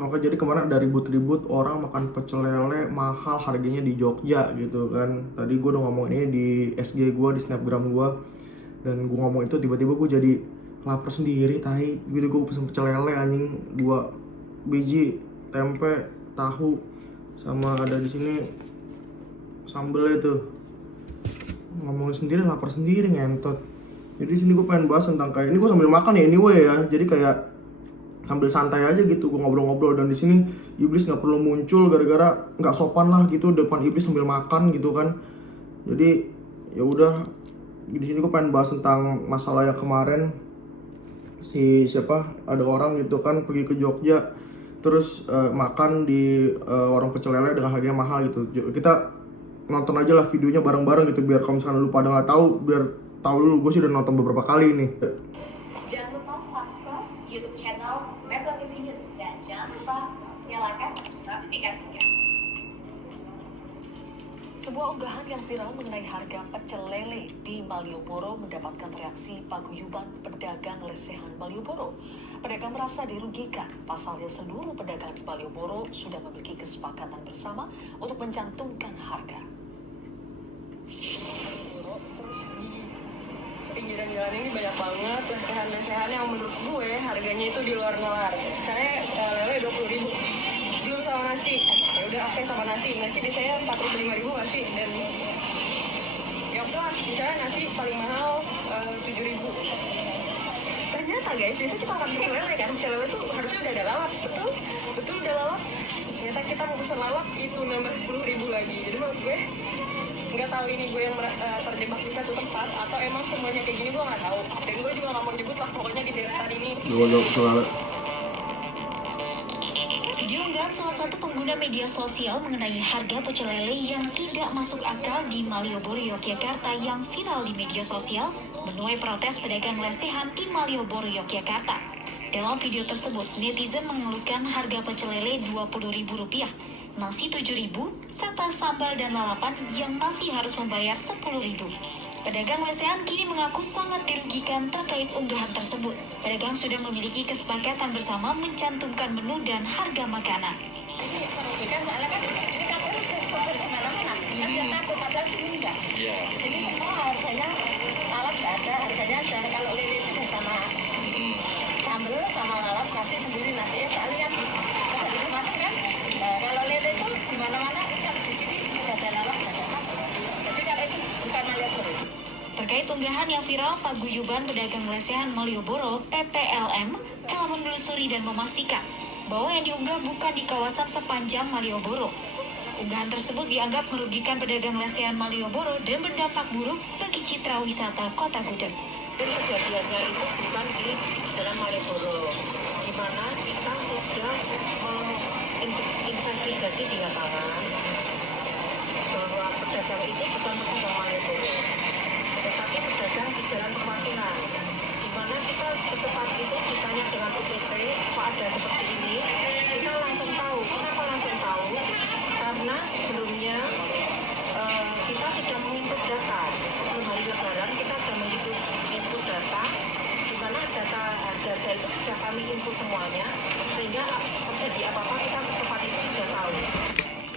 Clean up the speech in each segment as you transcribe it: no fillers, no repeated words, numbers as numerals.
Oke, jadi kemarin ada ribut-ribut orang makan pecel lele mahal harganya di Jogja gitu kan. Tadi gue udah ngomong ini di SG gue, di snapgram gue. Dan gue ngomong itu tiba-tiba gue jadi lapar sendiri, tahi. Gitu gue pesen pecel lele anjing 2 biji, tempe, tahu, sama ada di sini sambelnya tuh. Ngomong sendiri lapar sendiri ngentot. Jadi di sini gue pengen bahas tentang kayak ini gue sambil makan ya anyway ya. Jadi kayak sambil santai aja gitu gue ngobrol-ngobrol, dan di sini iblis nggak perlu muncul gara-gara nggak sopan lah gitu depan iblis sambil makan gitu kan. Jadi ya udah, di sini gue pengen bahas tentang masalah yang kemarin ada orang gitu kan pergi ke Jogja terus makan di warung pecel lele dengan harganya mahal gitu. Kita nonton aja lah videonya bareng-bareng gitu biar kalau misalkan lu pada nggak tahu, biar tahu dulu. Gue sih udah nonton beberapa kali nih. Jangan lupa subscribe YouTube channel Metro TV News dan jangan lupa nyalakan notifikasinya. Sebuah unggahan yang viral mengenai harga pecel lele di Malioboro mendapatkan reaksi paguyuban pedagang lesehan Malioboro. Pedagang merasa dirugikan, pasalnya seluruh pedagang di Malioboro sudah memiliki kesepakatan bersama untuk mencantumkan harga. Terus di pinggiran jalan ini banyak banget lesehan-lesehan yang menurut gue harganya itu di luar nalar. Karena lele 20.000 belum sama nasi. Ya udah oke sama nasi biasanya 45.000 nggak sih? Dan ya udah misalnya nasi paling mahal 7.000. Ternyata guys, biasanya kita makan pecel lele kan, pecel lele tuh harusnya udah ada lalap, betul udah lalap. Ternyata kita mau pesan lalap itu nambah 10.000 lagi. Jadi menurut gue nggak tahu ini gue yang terjebak di satu tempat atau emang semuanya kayak gini, gue nggak tahu. Dan gue juga nggak mau nyebut lah, pokoknya di deretan ini. Video unggahan salah satu pengguna media sosial mengenai harga pecel lele yang tidak masuk akal di Malioboro, Yogyakarta yang viral di media sosial menuai protes pedagang lesehan di Malioboro, Yogyakarta. Dalam video tersebut, netizen mengeluhkan harga pecel lele Rp20.000, nasi Rp7.000, serta sambal dan lalapan yang masih harus membayar Rp10.000. Pedagang lesehan kini mengaku sangat dirugikan terkait unggahan tersebut. Pedagang sudah memiliki kesepakatan bersama mencantumkan menu dan harga makanan. Ini merugikan soalnya kan ini kan udah sponsor semena-mena. Kan dia takut, padahal sini enggak. Sini semua harganya alat nggak ada, harganya ada. Kalau lele itu udah sama sambal sama lalap, nasi sendiri, nasinya soalnya kan bisa dimakan kan. Kalau lele itu di mana-mana kan di sini sudah ada lalap, sudah ada sambal. Jadi kalau itu bukan Malioboro. Terkait unggahan yang viral, paguyuban pedagang lesehan Malioboro (PPLM) telah menelusuri dan memastikan bahwa yang diunggah bukan di kawasan sepanjang Malioboro. Unggahan tersebut dianggap merugikan pedagang lesehan Malioboro dan berdampak buruk bagi citra wisata Kota Gudeg. Dan kejadiannya itu bukan di dalam Malioboro, di mana kita sudah investigasi di lapangan bahwa pedagang itu bukan pedagang Malioboro, tetapi pedagang di Jalan Kematinan, di mana kita secepat itu ditanya dengan UPT, kok ada seperti ini, kita langsung tahu. Kenapa langsung tahu? Karena sebelumnya kita sudah menginput data. Sebelum hari Lebaran kita sudah menginput data, di mana data harga itu sudah kami input semuanya, sehingga terjadi apa-apa kita secepat itu sudah tahu.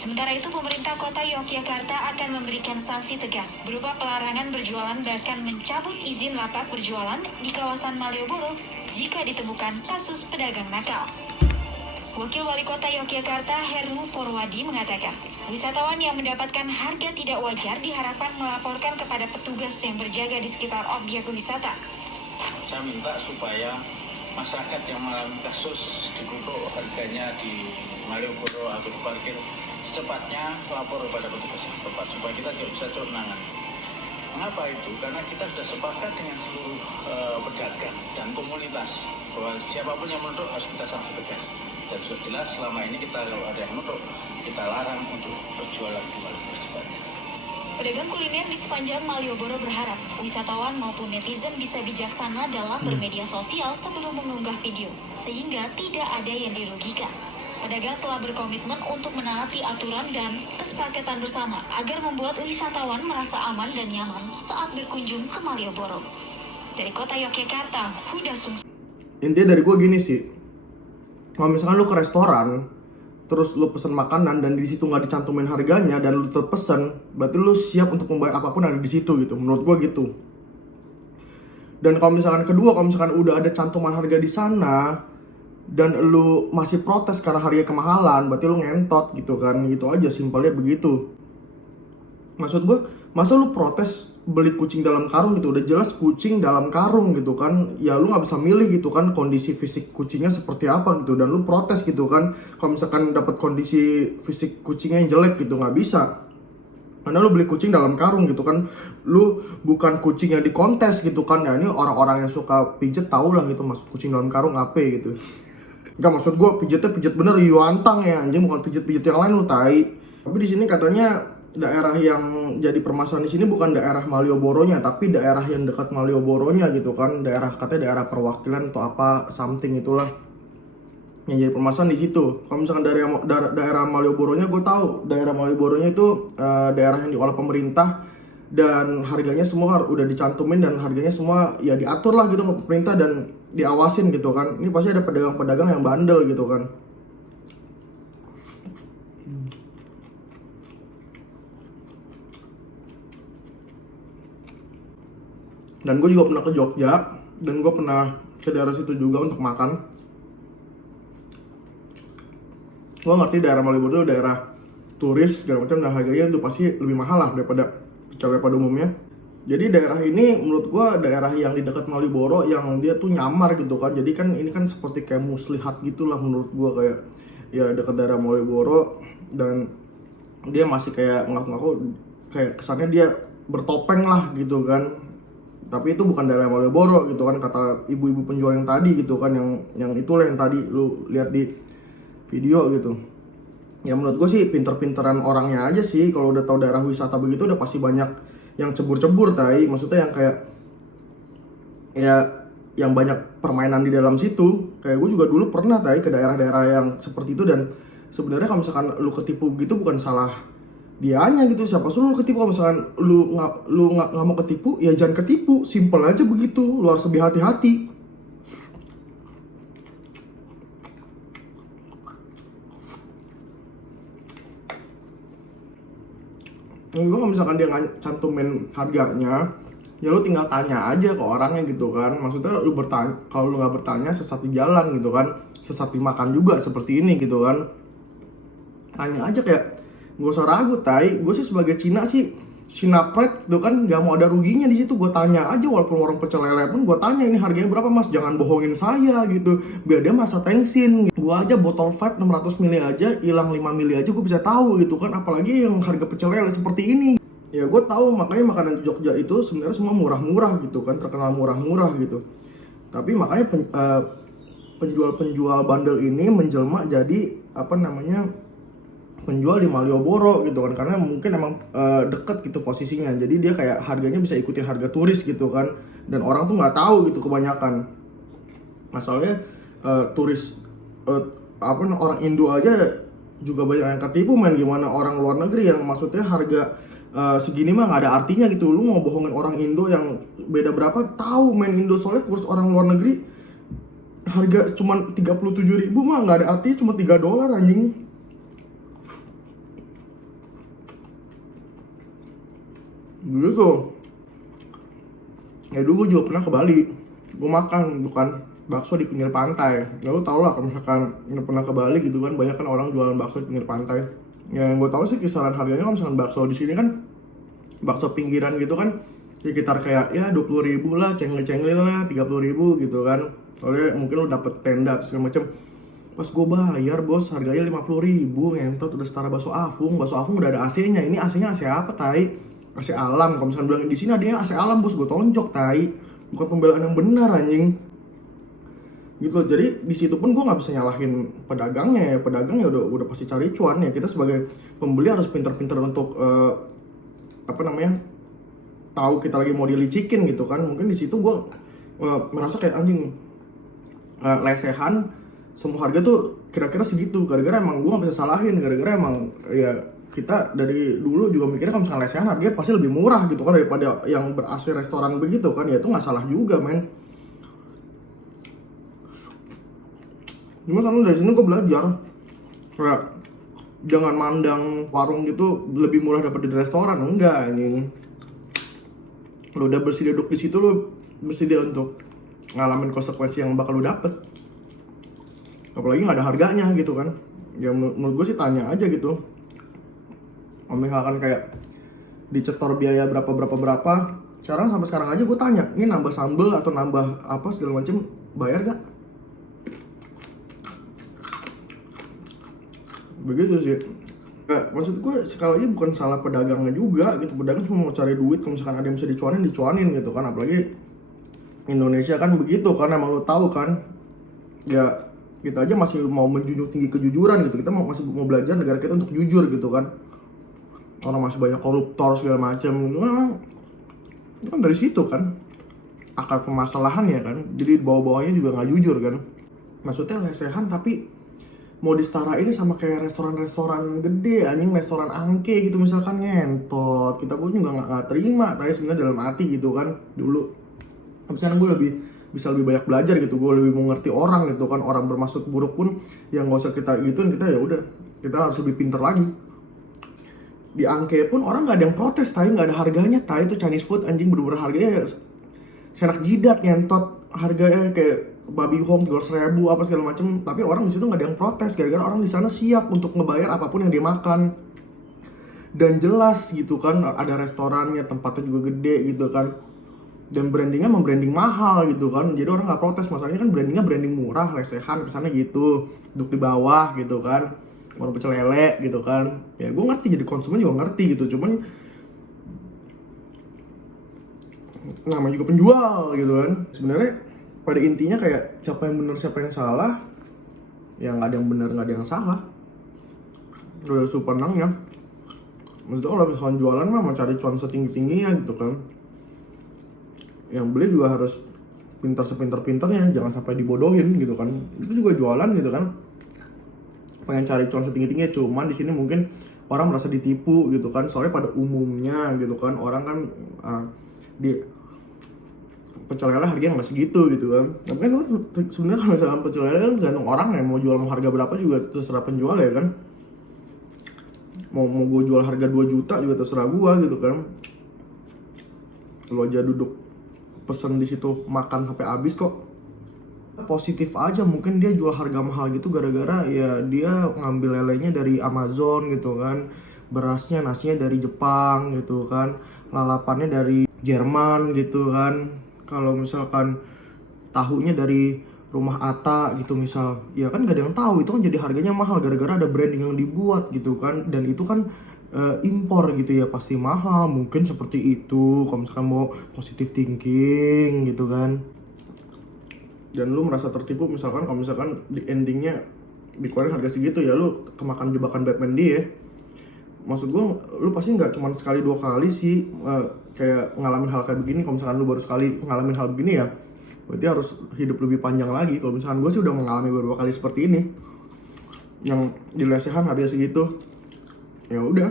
Sementara itu, pemerintah kota Yogyakarta akan memberikan sanksi tegas berupa pelarangan berjualan bahkan mencabut izin lapak berjualan di kawasan Malioboro jika ditemukan kasus pedagang nakal. Wakil Wali Kota Yogyakarta Heru Porwadi mengatakan, wisatawan yang mendapatkan harga tidak wajar diharapkan melaporkan kepada petugas yang berjaga di sekitar objek wisata. Saya minta supaya masyarakat yang mengalami kasus dikutuk harganya di Malioboro atau diparkir secepatnya lapor kepada petugas yang setempat supaya kita tidak bisa kewenangan. Mengapa itu? Karena kita sudah sepakat dengan seluruh pedagang dan komunitas bahwa siapapun yang menuntut harus kita sanksi tegas. Dan sudah jelas selama ini kita kalau ada yang menuntut kita larang untuk berjualan di Malioboro secepatnya. Pedagang kuliner di sepanjang Malioboro berharap wisatawan maupun netizen bisa bijaksana dalam bermedia sosial sebelum mengunggah video, sehingga tidak ada yang dirugikan. Pedagang telah berkomitmen untuk menaati aturan dan kesepakatan bersama agar membuat wisatawan merasa aman dan nyaman saat berkunjung ke Malioboro. Dari Kota Yogyakarta, Huda Sungsi. Intinya dari gue gini sih, Kalau misalkan lu ke restoran terus lu pesen makanan dan di situ nggak dicantumin harganya dan lu terpesen, berarti lu siap untuk membayar apapun yang ada di situ gitu. Menurut gua gitu. Dan kalau misalkan kedua, kalau misalkan udah ada cantuman harga di sana dan lu masih protes karena harga kemahalan, berarti lu ngentot gitu kan. Gitu aja, simpelnya begitu. Maksud gue, masa lu protes beli kucing dalam karung gitu, udah jelas kucing dalam karung gitu kan, ya lu nggak bisa milih gitu kan kondisi fisik kucingnya seperti apa gitu, dan lu protes gitu kan kalau misalkan dapat kondisi fisik kucingnya yang jelek gitu, nggak bisa. Karena lu beli kucing dalam karung gitu kan, lu bukan kucing yang dikontes gitu kan. Ya ini orang-orang yang suka pijet tau lah gitu maksud kucing dalam karung apa gitu. Enggak, maksud gue pijetnya pijet bener Yuantang ya anjing, bukan pijet-pijet yang lain lu tai. Tapi di sini katanya daerah yang jadi permasalahan di sini bukan daerah Malioboro-nya, tapi daerah yang dekat Malioboro-nya gitu kan. Katanya daerah perwakilan atau apa something itulah yang jadi permasalahan di situ. Kalau misalkan daerah Malioboro-nya, gue tahu daerah Malioboro-nya itu daerah yang diolah pemerintah dan harganya semua udah dicantumin dan harganya semua ya diatur lah gitu sama pemerintah dan diawasin gitu kan. Ini pasti ada pedagang-pedagang yang bandel gitu kan. Dan gue juga pernah ke Jogja dan gue pernah ke daerah situ juga untuk makan. Gue ngerti daerah Malioboro itu daerah turis segala macam dan harganya itu pasti lebih mahal lah daripada umumnya. Jadi daerah ini menurut gue daerah yang di dekat Malioboro yang dia tuh nyamar gitu kan. Jadi kan ini kan seperti kayak muslihat gitulah menurut gue, kayak ya dekat daerah Malioboro dan dia masih kayak ngaku-ngaku kayak kesannya dia bertopeng lah gitu kan. Tapi itu bukan daerah Malioboro gitu kan, kata ibu-ibu penjual yang tadi gitu kan, yang itulah yang tadi lu lihat di video gitu. Ya menurut gue sih pinter-pinteran orangnya aja sih, kalau udah tahu daerah wisata begitu udah pasti banyak yang cebur-cebur tai, maksudnya yang kayak ya yang banyak permainan di dalam situ. Kayak gue juga dulu pernah tai ke daerah-daerah yang seperti itu, dan sebenarnya kalau misalkan lu ketipu gitu bukan salah dianya gitu, siapa suruh lu ketipu. Kalau misalkan lu nggak mau ketipu ya jangan ketipu, simple aja begitu, lu harus lebih hati-hati. Gue kalau misalkan dia nggak cantumin harganya, ya lu tinggal tanya aja ke orangnya gitu kan. Maksudnya lu bertanya, kalau lu nggak bertanya sesat di jalan gitu kan, sesat dimakan juga seperti ini gitu kan. Tanya aja, kayak gak usah ragu tai. Gue sih sebagai Cina sih, Cina Pride gitu kan, gak mau ada ruginya di situ. Gue tanya aja, walaupun orang pecel lele pun gue tanya ini harganya berapa mas, jangan bohongin saya gitu, biar dia merasa tensin. Gue aja botol vape 600 ml aja hilang 5 ml aja gue bisa tahu gitu kan, apalagi yang harga pecel lele seperti ini. Ya gue tahu, makanya makanan di Jogja itu sebenarnya semua murah-murah gitu kan, terkenal murah-murah gitu. Tapi makanya penjual-penjual bandel ini menjelma jadi apa namanya, penjual di Malioboro gitu kan, karena mungkin emang deket gitu posisinya, jadi dia kayak harganya bisa ikutin harga turis gitu kan, dan orang tuh nggak tahu gitu kebanyakan. Masalahnya turis orang Indo aja juga banyak yang ketipu men, gimana orang luar negeri yang maksudnya harga segini mah nggak ada artinya gitu. Lu mau bohongin orang Indo yang beda berapa, tahu men Indo, soalnya kurs orang luar negeri harga cuma 37.000 mah nggak ada artinya, cuma $3 anjing. Gitu. Ya dulu gue juga pernah ke Bali, gue makan bukan bakso di pinggir pantai. Ya lu tau lah kalau misalkan pernah ke Bali gitu kan, banyak kan orang jualan bakso di pinggir pantai. Ya yang gue tahu sih kisaran harganya kalau misalkan bakso di sini kan, bakso pinggiran gitu kan sekitar kayak ya 20.000 lah, cengli-cengli lah 30.000 gitu kan. Soalnya mungkin lu dapet tenda segala macem. Pas gue bayar bos, harganya 50.000, ngentot, udah setara bakso Afung. Bakso Afung udah ada AC-nya, ini AC-nya AC apa tai? AC alam. Kalau misalkan bilang di sini adanya AC alam bos, gue tonjok tai. Bukan pembelaan yang benar anjing. Gitu. Jadi di situ pun gue nggak bisa nyalahin pedagangnya ya. Pedagangnya udah pasti cari cuan ya. Kita sebagai pembeli harus pinter-pinter untuk tahu kita lagi mau dilicikin gitu kan. Mungkin di situ gue merasa kayak anjing, lesehan. Semua harga tuh kira-kira segitu. Gara-gara emang gue nggak bisa salahin. Gara-gara emang ya kita dari dulu juga mikirnya kalau misalnya lesehan harganya pasti lebih murah gitu kan daripada yang ber-AC restoran begitu kan. Ya itu nggak salah juga men. Cuma sama dari sini gue belajar kayak jangan mandang warung gitu lebih murah dapat di restoran, enggak ini. Lu udah bersedia duduk di situ, lu bersedia untuk ngalamin konsekuensi yang bakal lu dapet. Apalagi nggak ada harganya gitu kan. Ya menurut gue sih tanya aja gitu. Kalau misalkan kayak dicetor biaya berapa, sampai sekarang aja gue tanya, ini nambah sambel atau nambah apa segala macem, bayar gak? Begitu sih. Maksud gue sekali lagi bukan salah pedagangnya juga gitu. Pedagang cuma mau cari duit, kalau misalkan ada yang bisa dicuanin gitu kan. Apalagi Indonesia kan begitu kan, emang lo tahu kan. Ya kita aja masih mau menjunjung tinggi kejujuran gitu. Kita masih mau belajar negara kita untuk jujur gitu kan. Orang masih banyak koruptor segala macam. Nah, kan dari situ kan akar permasalahannya kan. Jadi bawah-bawahnya juga nggak jujur kan. Maksudnya lesehan tapi mau disetarain sama kayak restoran-restoran gede, anjing restoran angke gitu misalkan, ngentot. Kita pun juga nggak terima, tapi sebenarnya dalam hati gitu kan dulu. Tapi sekarang gue bisa lebih banyak belajar gitu, gue lebih mengerti orang gitu kan. Orang bermaksud buruk pun yang nggak usah kita gituin, kita ya udah, kita harus lebih pinter lagi. Di angke pun orang nggak ada yang protes, tapi nggak ada harganya, tapi itu Chinese food anjing bener-bener harganya senak jidat, ngentot. Harganya kayak babi hong 300.000 apa segala macem, tapi orang di situ nggak ada yang protes gara-gara orang di sana siap untuk ngebayar apapun yang dia makan. Dan jelas gitu kan, ada restorannya, tempatnya juga gede gitu kan, dan brandingnya membranding mahal gitu kan, jadi orang nggak protes. Masalahnya kan brandingnya branding murah, lesehan kesannya gitu, duduk di bawah gitu kan, warung pecel lele gitu kan. Ya gue ngerti, jadi konsumen juga ngerti gitu, cuman namanya juga penjual gitu kan. Sebenarnya pada intinya kayak siapa yang benar siapa yang salah, ya nggak ada yang benar nggak ada yang salah, udah super ya. Maksudnya kalau misalkan jualan mah mau cari cuan setinggi-tingginya gitu kan, yang beli juga harus pintar sepintar-pintarnya, jangan sampai dibodohin gitu kan. Itu juga jualan gitu kan, pengen cari cuan setinggi-tingginya. Cuman di sini mungkin orang merasa ditipu gitu kan, soalnya pada umumnya gitu kan orang kan di pecel lele harganya nggak segitu gitu kan. Tapi kan sebenarnya kalau misalkan pecel lele kan tergantung orang ya, mau jual harga berapa juga terserah penjual ya kan. Mau gue jual harga 2 juta juga terserah gue gitu kan. Lo aja duduk pesen di situ makan sampai habis kok. Positif aja, mungkin dia jual harga mahal gitu gara-gara ya dia ngambil lelenya dari Amazon gitu kan, berasnya nasinya dari Jepang gitu kan, lalapannya dari Jerman gitu kan. Kalau misalkan tahunya dari rumah Atta gitu misal, ya kan gak ada yang tahu, itu kan jadi harganya mahal gara-gara ada branding yang dibuat gitu kan. Dan itu kan impor gitu ya, pasti mahal, mungkin seperti itu kalau misalkan mau positive thinking gitu kan. Dan lu merasa tertipu misalkan kalau misalkan di endingnya dikeluarin harga segitu, ya lu kemakan jebakan Batman dia. Maksud gue, lu pasti nggak cuma sekali 2 kali sih kayak ngalamin hal kayak begini. Kalau misalkan lu baru sekali ngalamin hal begini ya berarti harus hidup lebih panjang lagi. Kalau misalkan gue sih udah mengalami beberapa kali seperti ini, yang di lesehan harga segitu, ya udah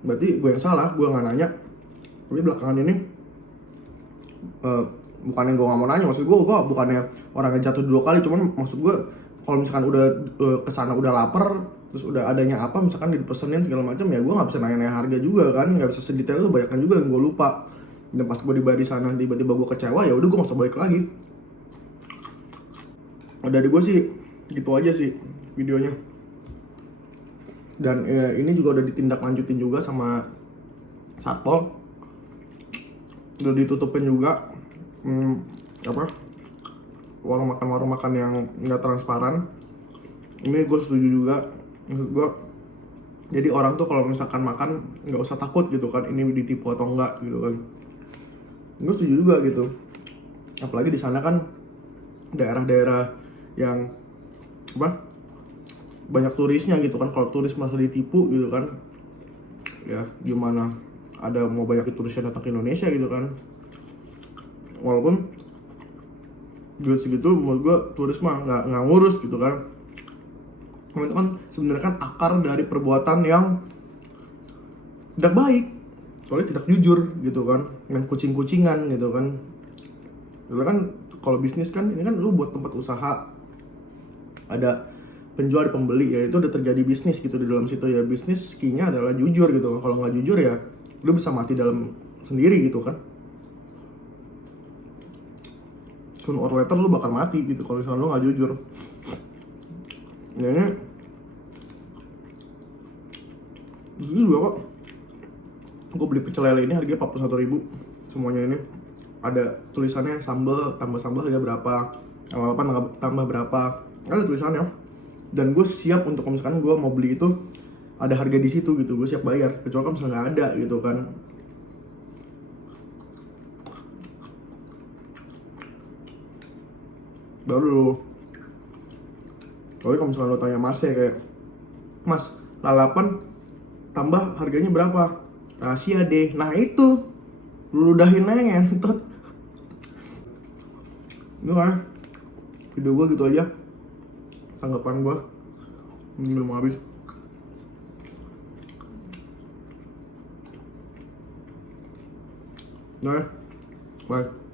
berarti gue yang salah, gue nggak nanya. Tapi belakangan ini bukannya gue nggak mau nanya, maksud gue bukannya orang yang jatuh 2 kali, cuman maksud gue kalau misalkan udah kesana udah lapar, terus udah adanya apa misalkan dipesenin segala macam, ya gue nggak bisa nanya harga juga kan, nggak bisa sedetail itu, banyak kan juga yang gue lupa. Dan pas gue dibayar di sana tiba-tiba gue kecewa, ya udah gue nggak usah balik lagi. Dari gue sih gitu aja sih videonya. Dan ini juga udah ditindaklanjutin juga sama Satpol, udah ditutupin juga warung makan yang nggak transparan. Ini gue setuju juga. Maksud gue, jadi orang tuh kalau misalkan makan nggak usah takut gitu kan, ini ditipu atau enggak gitu kan. Gue setuju juga gitu. Apalagi di sana kan daerah-daerah yang banyak turisnya gitu kan. Kalau turis merasa ditipu gitu kan, ya gimana ada mau banyak turisnya datang ke Indonesia gitu kan. Walaupun duit segitu menurut gue turis mah nggak ngurus gitu kan. Itu kan sebenarnya kan akar dari perbuatan yang tidak baik, soalnya tidak jujur gitu kan, main kucing-kucingan gitu kan. Karena kan kalau bisnis kan ini kan lu buat tempat usaha, ada penjual ada pembeli, ya itu udah terjadi bisnis gitu di dalam situ ya. Bisnis key-nya adalah jujur gitu. Kalau nggak jujur ya lu bisa mati dalam sendiri gitu kan. Sooner or later lu bakal mati gitu kalau misalnya lu nggak jujur. Ya ini juga kok. Gue beli pecel lele ini harganya 41.000 semuanya ini. Ada tulisannya sambal, tambah sambal harga berapa, tambah apa tambah berapa, ada tulisannya. Dan gue siap untuk kalau misalkan gue mau beli itu ada harga di situ gitu, gue siap bayar. Kecuali kalau misalnya nggak ada gitu kan. Baru lu. Soalnya kalau misalnya lo tanya masnya kayak, Mas, lalapan tambah harganya berapa? Rahasia deh. Nah itu lu ludahin aja ngentot. Ini kan video gue gitu aja, tanggapan gue. Ini belum habis. Nah, bye.